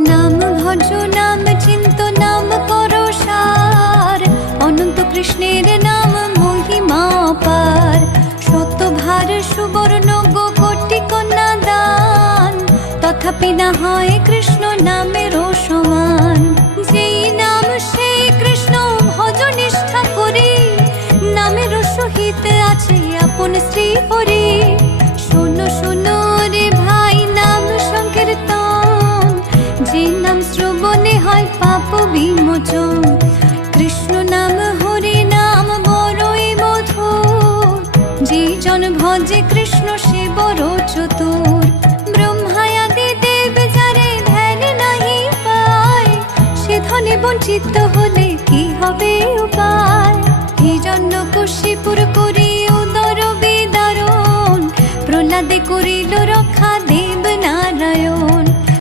নাম ভজ নাম চিন্ত নাম করো সার, অনন্ত কৃষ্ণের নাম মহিমা পার। শতভার সুবর্ণ গো কোটি কন্যা দান, তথাপি না হয় কৃষ্ণ নামেরও সমান। যেই নাম সেই কৃষ্ণ ভজ নিষ্ঠা করি, নামের সহিত আছে আপন শ্রী হরি। শোনো শোনো রে ভাই নাম সংকীর্তন, যে নাম শ্রবণে হয় পাপ বিমোচন। কৃষ্ণ নাম হরি নাম বড়ই মধুর, যে জন ভজে কৃষ্ণ সে বড় চতুর। ব্রহ্মায়াদি দেব যারে ধ্যান নাহি পায়, সে ধনে বঞ্চিত হলে কি হবে উপায়। হিরণ্যকশিপুর করি উদর বিদারণ, প্রহ্লাদে করিল রক্ষা